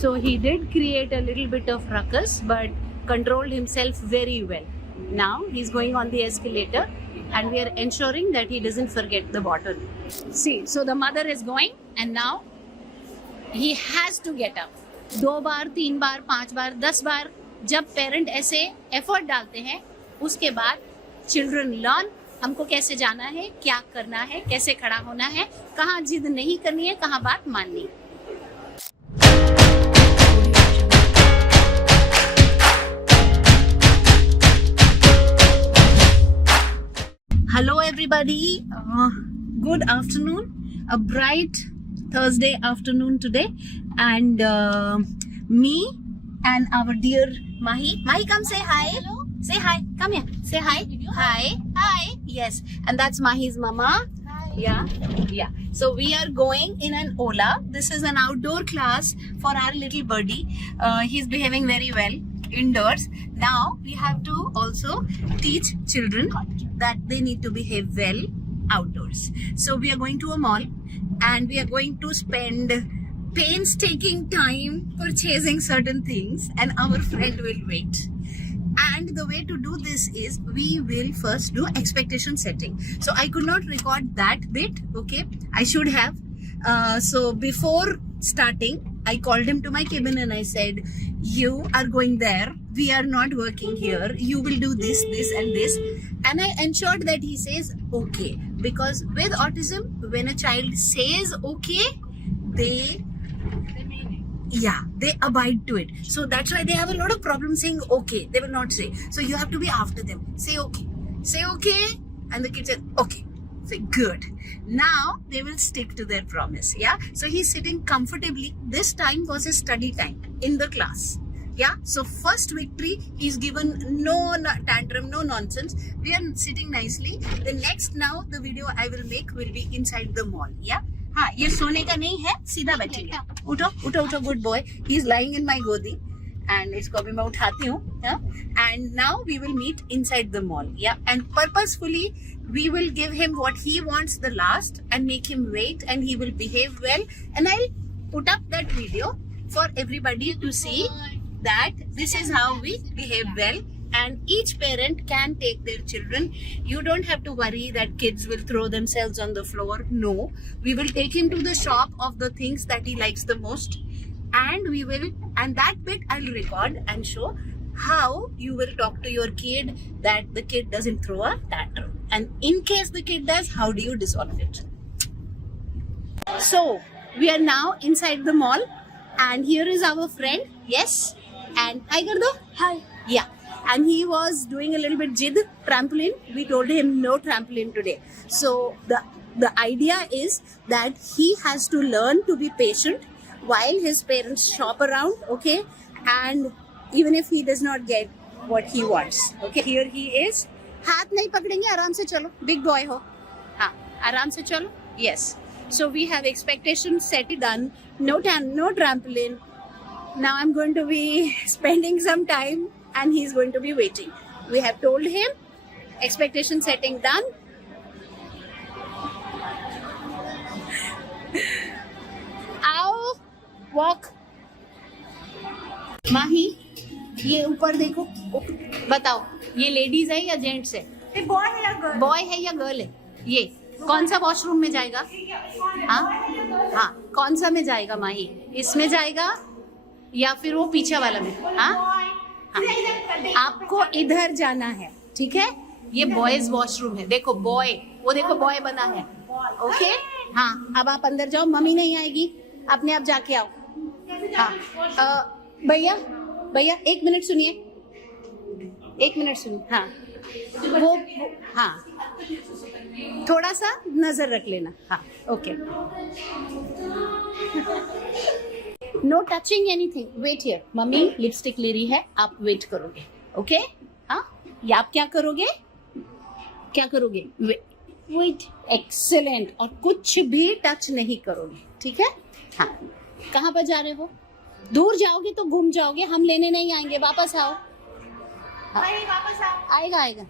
So he did create a little bit of ruckus, but controlled himself very well. Now he's going on the escalator and we are ensuring that he doesn't forget the bottle. See, so the mother is going and now he has to get up. 2 बार, 3 बार, 5 बार, 10 बार जब parent ऐसे effort डालते हैं, उसके बाद children learn हमको कैसे जाना है, क्या करना है, कैसे खड़ा होना है, कहाँ जिद नहीं करनी है, कहाँ बात माननी है. Hello everybody, good afternoon, a bright Thursday afternoon today, and me and our dear Mahi. Mahi, come say hi. Hello. Say hi. Come here. Say hi. Hi. Hi. Yes. And that's Mahi's mama. Hi. Yeah. So we are going in an Ola. This is an outdoor class for our little birdie. He's behaving very well indoors. Now we have to also teach children that they need to behave well outdoors. So we are going to a mall and we are going to spend painstaking time purchasing certain things, and our friend will wait. And the way to do this is we will first do expectation setting. So I could not record that bit, okay? I should have. So before starting, I called him to my cabin and I said, you are going there, we are not working here, you will do this, this and this. And I ensured that he says okay, because with autism, when a child says okay, they abide to it. So that's why they have a lot of problems saying okay. They will not say. So you have to be after them. Say okay. Say okay. And the kid says okay. Say good. Now they will stick to their promise. Yeah. So he's sitting comfortably. This time was his study time in the class. Yeah. So first victory, he's given no tantrum, no nonsense. We are sitting nicely. The next now the video I will make will be inside the mall. Yeah. हाँ, ये सोने का नहीं है, सीधा बैठेंगे. उठो उठो उठो, good boy. He is lying in my गोदी एंड इसको अभी मैं उठाती हूँ. And now we will meet inside the mall. Yeah and purposefully we will give him what he wants the last and make him wait and he will behave well and I put up that video for everybody to see that this is how we behave well, and each parent can take their children. You don't have to worry that kids will throw themselves on the floor. No, we will take him to the shop of the things that he likes the most, and that bit I'll record and show how you will talk to your kid that the kid doesn't throw a tantrum, and in case the kid does, how do you dissolve it. So we are now inside the mall and here is our friend. Yes. And hi Gardo. Hi. Yeah. And he was doing a little bit jid, trampoline. We told him no trampoline today. So the idea is that he has to learn to be patient while his parents shop around, okay? And even if he does not get what he wants, okay? Here he is. हाथ नहीं पकड़ेंगे, आराम से चलो. Big boy हो. हाँ, आराम से चलो. Yes. So we have expectation set done. No trampoline. Now I'm going to be spending some time and he's going to be waiting. We have told him expectation setting done. आओ, walk. माही, ये ऊपर देखो. बताओ, ये ladies है या gents है? Boy है या गर्ल? बॉय है या गर्ल है? ये कौन सा वॉशरूम में जाएगा? हाँ, कौन सा में जाएगा माही? इसमें जाएगा या फिर वो पीछे वाला में? हाँ, आपको इधर जाना है, ठीक है? ये बॉयज वॉशरूम है. देखो बॉय, वो देखो बॉय बना है. ओके. हाँ, अब आप अंदर जाओ, मम्मी नहीं आएगी, अपने आप जाके आओ. हाँ, भैया 1 मिनट सुनिए. 1 मिनट सुनिए. हाँ, वो हाँ, थोड़ा सा नजर रख लेना. हाँ, okay. No touching anything. Wait here. Mummy lipstick ले रही है, आप वेट करोगे. ओके. हाँ, या आप क्या करोगे? वेट. एक्सेलेंट. और कुछ भी टच नहीं करोगे, ठीक है? हाँ. कहाँ पर जा रहे हो? दूर जाओगे तो घूम जाओगे, हम लेने नहीं आएंगे. वापस आओ. हाँ. वापस आओ. आएगा.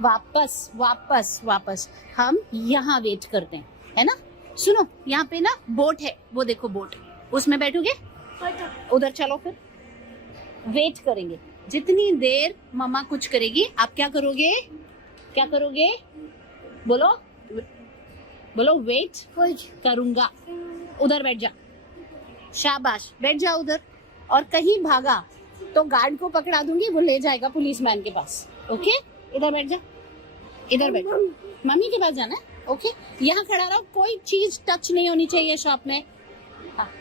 वापस हम यहाँ वेट करते हैं, है ना? सुनो, यहाँ पे ना बोट है, वो देखो बोट. उसमें बैठोगे? उधर चलो, फिर वेट करेंगे जितनी देर मम्मा कुछ करेगी। आप क्या करोगे, क्या करोगे? बोलो बोलो, वेट करूंगा। उधर बैठ जा, शाबाश, बैठ जा उधर। और कहीं भागा तो गार्ड को पकड़ा दूंगी, वो ले जाएगा पुलिस मैन के पास। ओके, इधर बैठ जा, इधर बैठ, मम्मी के पास जाना है। ओके, यहाँ खड़ा रहो, कोई चीज टच नहीं होनी चाहिए शॉप में।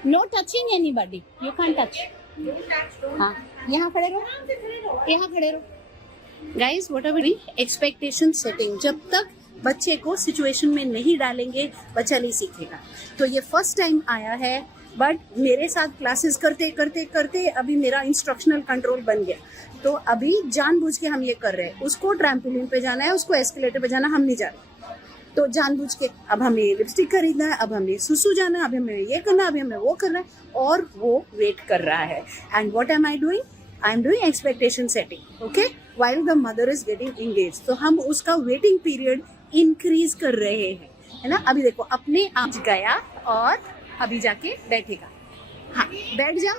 No touching anybody, you can touch. हाँ, यहाँ खड़े रहो, यहाँ खड़े रहो। Guys, what are we doing? Expectation setting. जब तक बच्चे को सिचुएशन में नहीं डालेंगे, बच्चा नहीं सीखेगा। तो ये फर्स्ट टाइम आया है, बट मेरे साथ क्लासेस करते करते करते अभी मेरा इंस्ट्रक्शनल कंट्रोल बन गया। तो अभी जानबूझ के हम ये कर रहे हैं। उसको ट्रैम्पोलिन पे जाना है, उसको एस्केलेटर पे जाना, हम नहीं जा रहे। तो जानबूझ के अब हमें लिपस्टिक खरीदना है, अब हमें सुसु जाना है, अब हमें ये करना है, अभी हमें वो करना है, और वो वेट कर रहा है। And what am I doing? I am doing expectation setting. Okay, while the mother is getting engage. तो हम उसका वेटिंग पीरियड इंक्रीज कर रहे हैं, है ना। अभी देखो, अपने आप गया और अभी जाके बैठेगा। हाँ, बैठ जा।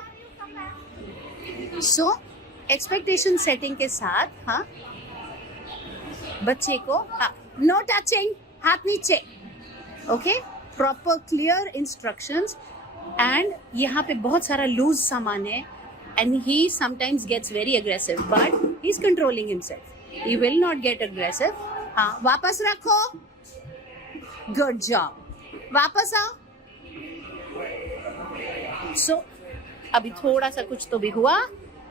सो एक्सपेक्टेशन सेटिंग के साथ, हाँ, बच्चे को नो टचिंग, हाथ नीचे। Okay, proper clear instructions. And यहाँ पे बहुत सारा लूज सामान है, and he sometimes gets very aggressive, but he is controlling himself. He will not get aggressive. हाँ, वापस रखो, गुड जॉब, वापस आओ। सो अभी थोड़ा सा कुछ तो भी हुआ,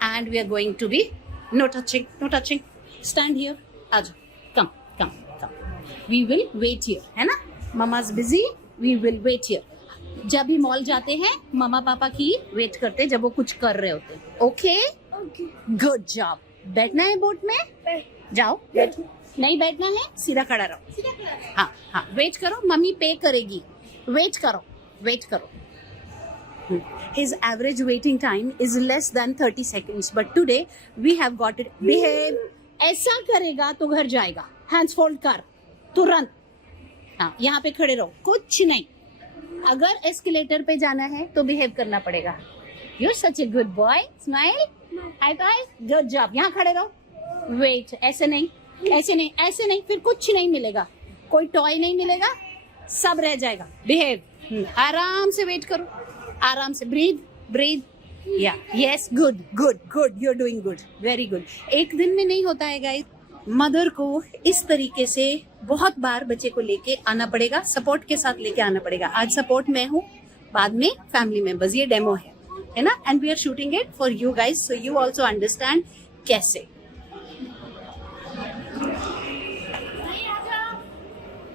and we are going to be no touching, no touching, stand here, आ जाओ, come come come, we will wait here, है ना। Mamma is busy, we will wait here. जब भी मॉल जाते हैं, मम्मा पापा की वेट करते हैं जब वो कुछ कर रहे होते हैं। Okay, good job. बैठना है बोट में, जाओ, बैठ। नहीं बैठना है, सीधा खड़ा रहो। हाँ हाँ, वेट करो, मम्मी पे करेगी। वेट करो, वेट करो। His average waiting time is less than 30 seconds, but today we have got it. Behave. ऐसा करेगा तो घर जाएगा। Hands fold कर, तुरंत। हाँ, यहाँ पे खड़े रहो, कुछ नहीं। अगर एस्केलेटर पे जाना है तो बिहेव करना पड़ेगा। You're such a good boy. Smile. High five. Good job. यहाँ खड़े रहो। Wait. ऐसे नहीं, ऐसे नहीं, ऐसे नहीं, फिर कुछ नहीं मिलेगा। कोई टॉय नहीं मिलेगा, सब रह जाएगा। बिहेव। आराम से वेट करो, आराम से। Breathe breathe, yeah yes, good good good, you are doing good, very good. एक दिन में नहीं होता है गाइस। मदर को इस तरीके से बहुत बार बच्चे को लेके आना पड़ेगा, सपोर्ट के साथ लेके आना पड़ेगा। आज सपोर्ट मैं हूँ, बाद में फैमिली मेंबर्स। ये डेमो है ना, and we are shooting it for you guys, so you also understand कैसे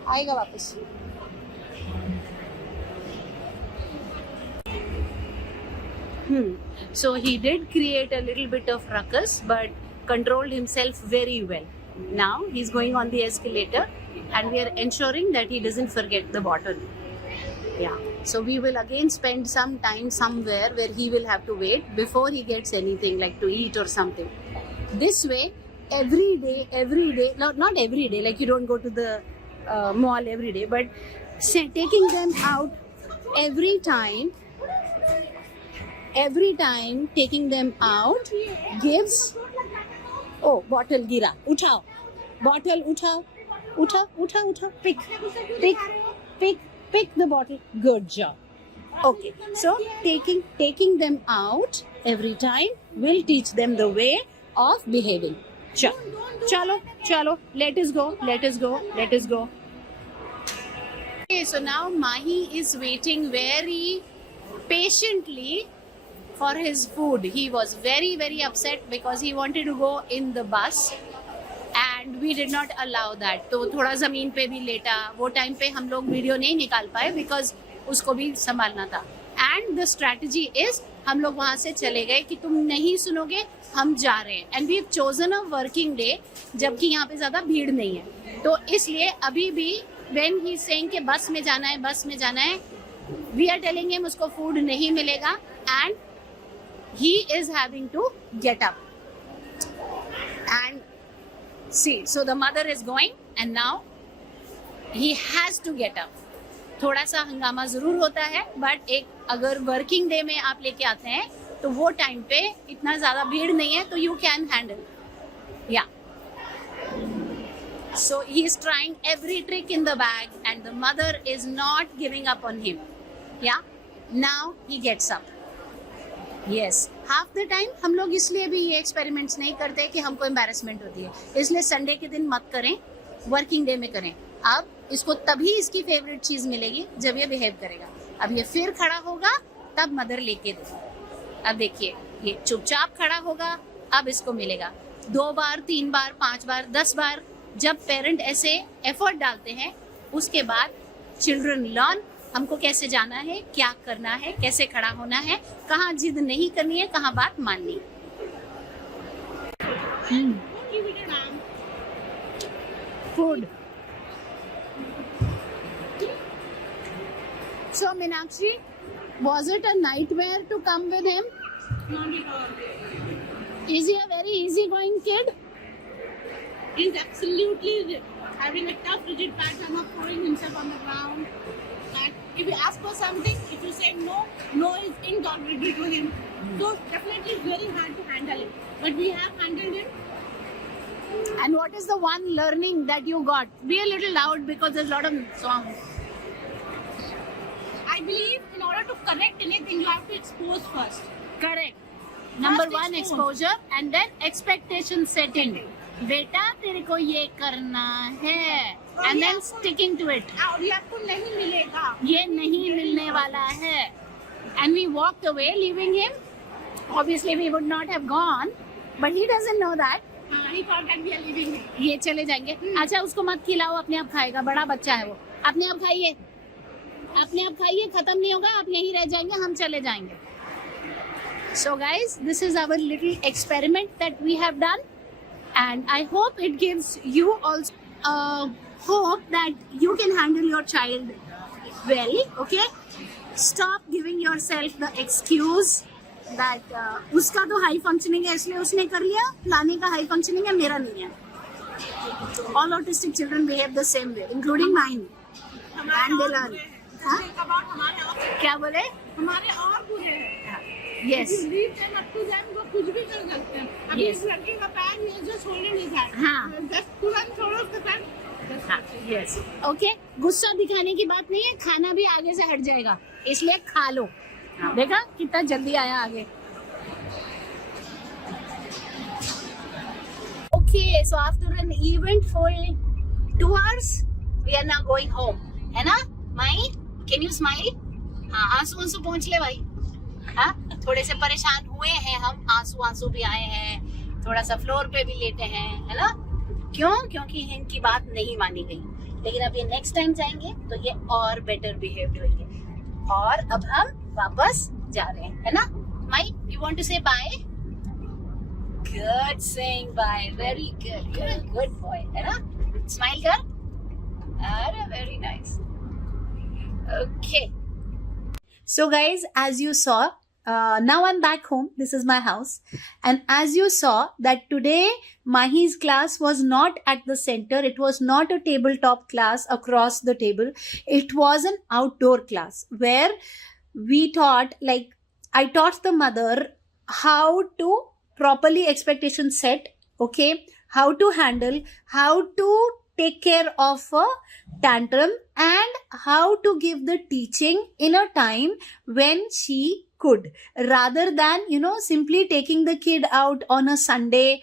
आएगा वापस। So he did create a little bit of ruckus, but controlled himself very well. Now he's going on the escalator, and we are ensuring that he doesn't forget the bottle. Yeah. So we will again spend some time somewhere where he will have to wait before he gets anything like to eat or something. This way, every day, not every day, like you don't go to the mall every day, but taking them out every time taking them out gives, oh, bottle gira, उठाओ, bottle उठाओ, उठाओ, pick the bottle, good job. Okay, so taking them out every time will teach them the way of behaving. Chalo, let us go. Okay, so now Mahi is waiting very patiently for his food. He was very, very upset because he wanted to go in the bus and we did not allow that. तो थोड़ा ज़मीन पे भी लेटा, वो time पे हम लोग वीडियो नहीं निकाल पाए because उसको भी संभालना था. And the strategy is हम लोग वहाँ से चले गए कि तुम नहीं सुनोगे, हम जा रहे हैं. And we have chosen a working day जबकि यहाँ पे ज़्यादा भीड़ नहीं है. तो इसलिए अभी भी when he is saying कि बस में जाना है, we are telling him उसको food नहीं मिलेगा and he is having to get up. And see, so the mother is going and now he has to get up. थोड़ा सा हंगामा जरूर होता है but एक अगर वर्किंग डे में आप लेके आते हैं तो वो टाइम पे इतना ज्यादा भीड़ नहीं है, तो यू कैन हैंडल. या so he is trying every trick in the bag and the mother is not giving up on him. Yeah, now he gets up. Yes, half the time हम लोग इसलिए भी ये एक्सपेरिमेंट्स नहीं करते कि हमको एम्बैरेसमेंट होती है, इसलिए संडे के दिन मत करें, वर्किंग डे में करें. अब इसको तभी इसकी फेवरेट चीज मिलेगी जब ये बिहेव करेगा. अब ये फिर खड़ा होगा तब मदर लेके दो. अब देखिए ये चुपचाप खड़ा होगा, अब इसको मिलेगा. 2 बार 3 बार 5 बार 10 बार जब पेरेंट ऐसे एफर्ट डालते हैं, उसके बाद चिल्ड्रन लर्न हमको कैसे जाना है, क्या करना है, कैसे खड़ा होना है, कहाँ जिद नहीं करनी है, कहाँ बात माननी. Food. So Meenakshi, was it a nightmare to come with him? Not at all. Is he a very easygoing kid? He's absolutely having a tough, rigid pattern of throwing himself on the ground. And if you ask for something, if you say no, no is intolerable to him. So definitely it's very hard to handle it. But we have handled him. And what is the one learning that you got? Be a little loud because there's a lot of song. I believe in order to correct anything, you have to expose first. Correct. Number First one, expose. exposure and then expectation setting. बेटा तेरे को ये करना है and then sticking to it. और ये आपको नहीं मिलेगा. ये नहीं मिलने वाला है. And we walked away leaving him. Obviously we would not have gone, but he doesn't know that. He thought that we are leaving him. ये चले जाएंगे. अच्छा उसको मत खिलाओ, अपने आप खाएगा, बड़ा बच्चा है वो. अपने आप खाइए, अपने आप खाइए, खत्म नहीं होगा, आप यहीं रह जाएंगे, हम चले जाएंगे. So guys, this is our little experiment that we have done. And I hope it gives you also hope that you can handle your child well, okay? Stop giving yourself the excuse that उसका तो high functioning है इसलिए उसने कर लिया, लाने का high functioning है, मेरा नहीं है. All autistic children behave the same way, including mine. And they learn. हाँ? क्या बोले? हमारे और बुरे हैं. Yes. Leave them up to them, वो कुछ भी कर सकते हैं. अभी इस लड़के का पैर ये जो छोड़ने नहीं था. हाँ. Just तुरंत छोड़ो उसका पैर. Yes. Okay. गुस्सा दिखाने की बात नहीं है, खाना भी आगे से हट जाएगा, इसलिए खा लो. देखा कितना जल्दी आया आगे. Okay, so after an eventful 2 hours, we are now going home. है ना? माई, can you smile? हाँ, आंसू पहुँच ले भाई. हाँ, थोड़े से परेशान हुए हैं हम, आंसू भी आए हैं, थोड़ा सा फ्लोर पे भी लेटे हैं, है ना? क्यों? क्योंकि इनकी बात नहीं मानी गई. लेकिन अब ये नेक्स्ट टाइम जाएंगे तो ये और बेटर बिहेव्ड होंगे. और अब हम वापस जा रहे हैं, है ना? My, you want to say bye? Good, saying bye, very good, good boy, है ना? स्माइल कर. अरे very nice. Okay. So guys, as you saw, now I'm back home. This is my house. And as you saw that today, Mahi's class was not at the center. It was not a tabletop class across the table. It was an outdoor class where we taught, like, I taught the mother how to properly expectation set, okay, how to handle, how to take care of a tantrum, and how to give the teaching in a time when she could, rather than, you know, simply taking the kid out on a Sunday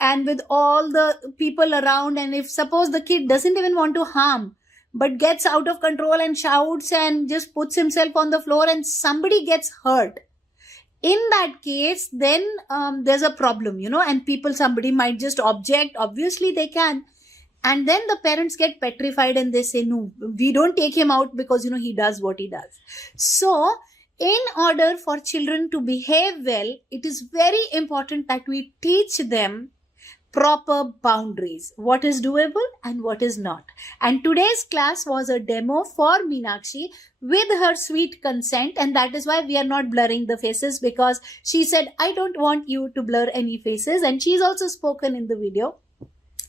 and with all the people around, and if suppose the kid doesn't even want to harm but gets out of control and shouts and just puts himself on the floor and somebody gets hurt. In that case, then there's a problem, you know, and somebody might just object. Obviously they can. And then the parents get petrified and they say, no, we don't take him out because, you know, he does what he does. So in order for children to behave well, it is very important that we teach them proper boundaries, what is doable and what is not. And today's class was a demo for Meenakshi with her sweet consent, and that is why we are not blurring the faces, because she said, I don't want you to blur any faces, and she's also spoken in the video.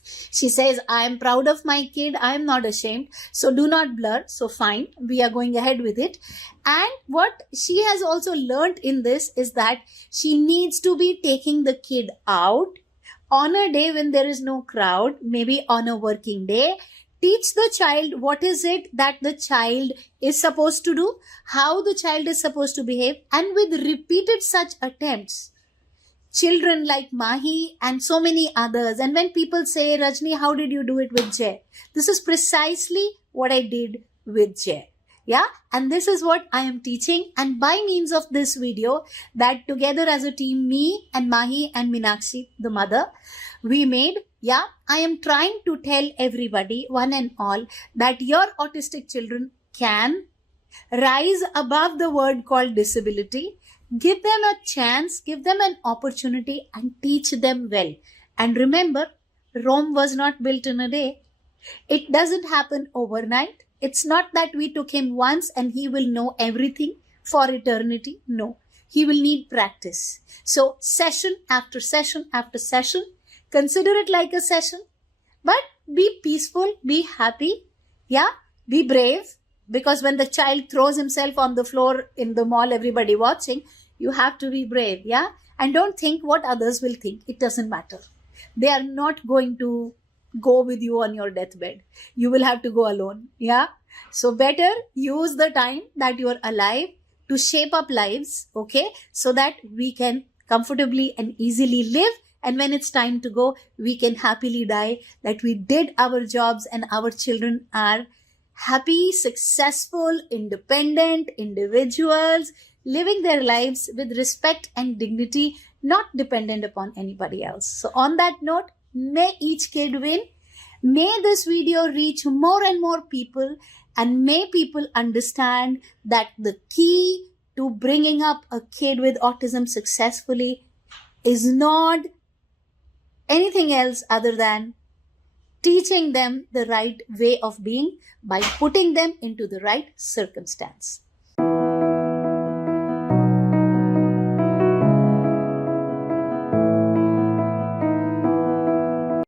She says, I am proud of my kid. I am not ashamed. So do not blur. So fine. We are going ahead with it. And what she has also learned in this is that she needs to be taking the kid out on a day when there is no crowd, maybe on a working day. Teach the child what is it that the child is supposed to do, how the child is supposed to behave, and with repeated such attempts, children like Mahi and so many others. And when people say, Rajni, how did you do it with Jay? This is precisely what I did with Jay. Yeah. And this is what I am teaching. And by means of this video that together as a team, me and Mahi and Meenakshi, the mother, we made, yeah, I am trying to tell everybody, one and all, that your autistic children can rise above the word called disability. Give them a chance, give them an opportunity and teach them well. And remember, Rome was not built in a day. It doesn't happen overnight. It's not that we took him once and he will know everything for eternity. No, he will need practice. So session after session after session, consider it like a session, but be peaceful, be happy, yeah, be brave. Because when the child throws himself on the floor in the mall, everybody watching, you have to be brave, yeah? And don't think what others will think. It doesn't matter. They are not going to go with you on your deathbed. You will have to go alone, yeah? So better use the time that you are alive to shape up lives, okay? So that we can comfortably and easily live. And when it's time to go, we can happily die, that we did our jobs and our children are happy, successful, independent individuals living their lives with respect and dignity, not dependent upon anybody else. So on that note, may each kid win. May this video reach more and more people, and may people understand that the key to bringing up a kid with autism successfully is not anything else other than teaching them the right way of being by putting them into the right circumstance.